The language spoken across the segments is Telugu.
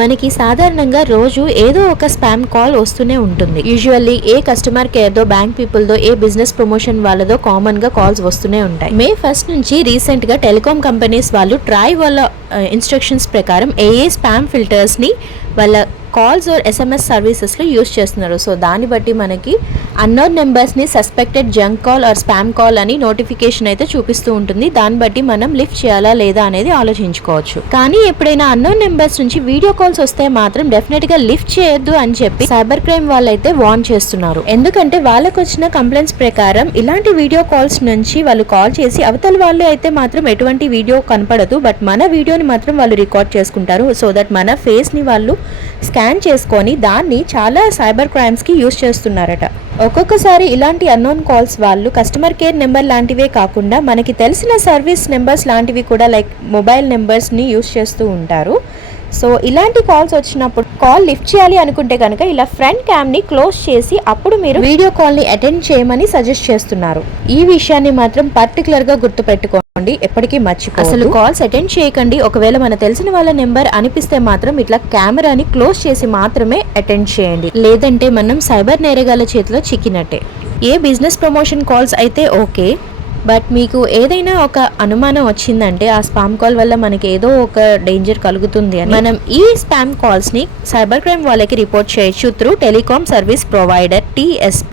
మనకి సాధారణంగా రోజు ఏదో ఒక స్పామ్ కాల్ వస్తూనే ఉంటుంది. యూజువల్లీ ఏ కస్టమర్ కేర్దో, బ్యాంక్ పీపుల్దో, ఏ బిజినెస్ ప్రమోషన్ వాళ్ళదో కామన్ గా కాల్స్ వస్తూనే ఉంటాయి. May 1st నుంచి రీసెంట్ గా టెలికాం కంపెనీస్ వాళ్ళు ట్రై వాళ్ళ ఇన్స్ట్రక్షన్స్ ప్రకారం ఏ స్పామ్ ఫిల్టర్స్ ని వాళ్ళ కాల్స్ ఆర్ SMS సర్వీసెస్లో యూస్ చేస్తున్నారు. సో దాన్ని బట్టి మనకి అన్నోన్ నెంబర్స్ని suspected junk call or spam call అని నోటిఫికేషన్ అయితే చూపిస్తూ ఉంటుంది. దాన్ని బట్టి మనం లిఫ్ట్ చేయాలా లేదా అనేది ఆలోచించుకోవచ్చు. కానీ ఎప్పుడైనా అన్నోన్ నెంబర్స్ నుంచి వీడియో కాల్స్ వస్తే మాత్రం డెఫినెట్గా లిఫ్ట్ చేయొద్దు అని చెప్పి సైబర్ క్రైమ్ వాళ్ళైతే వార్న్ చేస్తున్నారు. ఎందుకంటే వాళ్ళకు వచ్చిన కంప్లైంట్స్ ప్రకారం ఇలాంటి వీడియో కాల్స్ నుంచి వాళ్ళు కాల్ చేసి అవతల వాళ్ళు అయితే మాత్రం ఎటువంటి వీడియో కనపడదు, బట్ మన వీడియోని మాత్రం వాళ్ళు రికార్డ్ చేసుకుంటారు. సో దట్ మన ఫేస్ని వాళ్ళు స్కాన్ చేసుకొని దాన్ని చాలా సైబర్ క్రైమ్స్కి యూజ్ చేస్తున్నారట. ఒక్కొక్కసారి ఇలాంటి అన్నోన్ కాల్స్ వాళ్ళు కస్టమర్ కేర్ నెంబర్ లాంటివే కాకుండా మనకి తెలిసిన సర్వీస్ నెంబర్స్ లాంటివి కూడా లైక్ మొబైల్ నెంబర్స్ని యూజ్ చేస్తూ ఉంటారు. సో ఇలాంటి కాల్స్ వచ్చినప్పుడు కాల్ లిఫ్ట్ చేయాలి అనుకుంటే కనుక ఇలా ఫ్రంట్ క్యామ్ని క్లోజ్ చేసి అప్పుడు మీరు వీడియో కాల్ని అటెండ్ చేయమని సజెస్ట్ చేస్తున్నారు. ఈ విషయాన్ని మాత్రం పర్టికులర్గా గుర్తుపెట్టుకోండి, ఎప్పటికీ మర్చిపోవద్దు. అసలు కాల్స్ అటెండ్ చేయకండి. ఒకవేళ మన తెలిసిన వాళ్ళ నెంబర్ అనిపిస్తే మాత్రం ఇట్లా కెమెరాని క్లోజ్ చేసి మాత్రమే అటెండ్ చేయండి, లేదంటే మనం సైబర్ నేరగాల చేతిలో చిక్కినట్టే. ఏ బిజినెస్ ప్రమోషన్ కాల్స్ అయితే ఓకే, బట్ మీకు ఏదైనా ఒక అనుమానం వచ్చిందంటే ఆ స్పామ్ కాల్ వల్ల మనకి ఏదో ఒక డేంజర్ కలుగుతుంది అని మనం ఈ స్పామ్ కాల్స్ని సైబర్ క్రైమ్ వాళ్ళకి రిపోర్ట్ చేయొచ్చు through telecom service provider TSP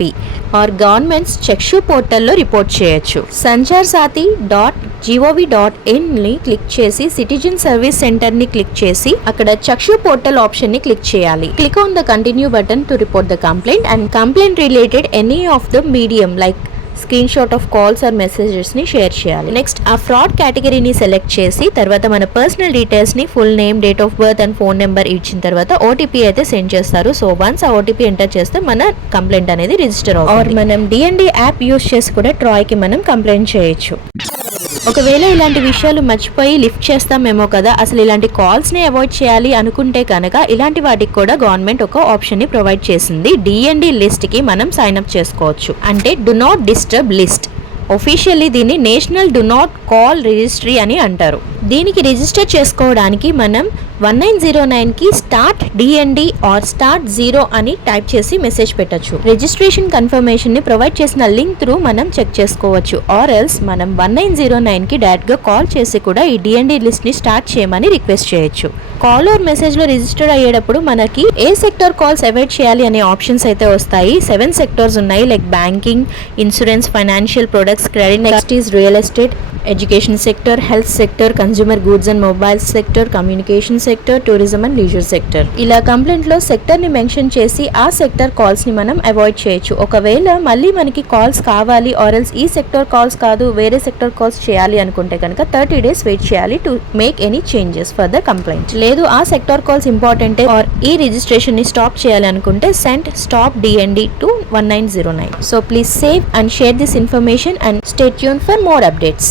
or government's Chakshu పోర్టల్లో రిపోర్ట్ చేయొచ్చు. sancharsati.gov.in క్లిక్ చేసి సిటిజన్ సర్వీస్ సెంటర్ ని క్లిక్ చేసి అక్కడ చక్షు పోర్టల్ ఆప్షన్ ని క్లిక్ చేయాలి. Click on the continue button to report the complaint and complaint related any of the medium like screenshot of calls or మెసేజెస్ని షేర్ చేయాలి. నెక్స్ట్ ఆ ఫ్రాడ్ కేటగిరీని సెలెక్ట్ చేసి తర్వాత మన పర్సనల్ డీటెయిల్స్ని full name, date of birth and phone number ఇచ్చిన తర్వాత OTP అయితే సెండ్ చేస్తారు. సో వన్స్ ఆ OTP ఎంటర్ చేస్తే మన కంప్లైంట్ అనేది రిజిస్టర్ అవుతుంది. ఆర్ మనం DND యాప్ యూస్ చేసి కూడా ట్రాయ్కి మనం కంప్లైంట్ చేయొచ్చు. ఒకవేళ ఇలాంటి విషయాలు మర్చిపోయి లిఫ్ట్ చేస్తామేమో కదా, అసలు ఇలాంటి కాల్స్ని అవాయిడ్ చేయాలి అనుకుంటే కనుక ఇలాంటి వాటికి కూడా గవర్నమెంట్ ఒక ఆప్షన్ని ప్రొవైడ్ చేసింది. DND లిస్ట్కి మనం సైన్ అప్ చేసుకోవచ్చు. అంటే do not disturb list. Officially దీన్ని national do not call registry అని అంటారు. దీనికి రిజిస్టర్ చేసుకోవడానికి మనం 1909కి స్టార్ట్ DND ఆర్ స్టార్ట్ 0 అని టైప్ చేసి మెసేజ్ పెట్టచ్చు. రిజిస్ట్రేషన్ కన్ఫర్మేషన్ ని ప్రొవైడ్ చేసిన లింక్ త్రూ మనం చెక్ చేసుకోవచ్చు. ఆర్ ఎల్స్ మనం 1909కి డైరెక్ట్ గా కాల్ చేసి కూడా ఈ DND లిస్ట్ ని స్టార్ట్ చేయమని రిక్వెస్ట్ చేయొచ్చు. కాల్ ఆర్ మెసేజ్ లో రిజిస్టర్ అయ్యేటప్పుడు మనకి ఏ సెక్టర్ కాల్స్ అవాయిడ్ చేయాలి అనే ఆప్షన్స్ అయితే వస్తాయి. 7 సెక్టర్స్ ఉన్నాయి like banking, insurance, financial products, credit, next is real estate, education sector, health sector, consumer goods and mobile sector, communication sector, tourism and leisure sector. ఇలా కంప్లైంట్ లో సెక్టర్ ని మెన్షన్ చేసి ఆ సెక్టర్ కాల్స్ ని మనం అవాయిడ్ చేయొచ్చు. ఒకవేళ మళ్ళీ మనకి కాల్స్ కావాలి ఆర్ ఎల్స్ ఈ సెక్టర్ కాల్స్ కాదు వేరే సెక్టర్ కాల్స్ చేయాలి అనుకుంటే కనుక 30 days వెయిట్ చేయాలి to make any changes for the complaint. లేదు ఆ సెక్టర్ కాల్స్ ఇంపార్టెంట్ ఆర్ ఈ రిజిస్ట్రేషన్ ని స్టాప్ చేయాలి అనుకుంటే send stop DND to 1909. So please save and share this information and stay tuned for more updates.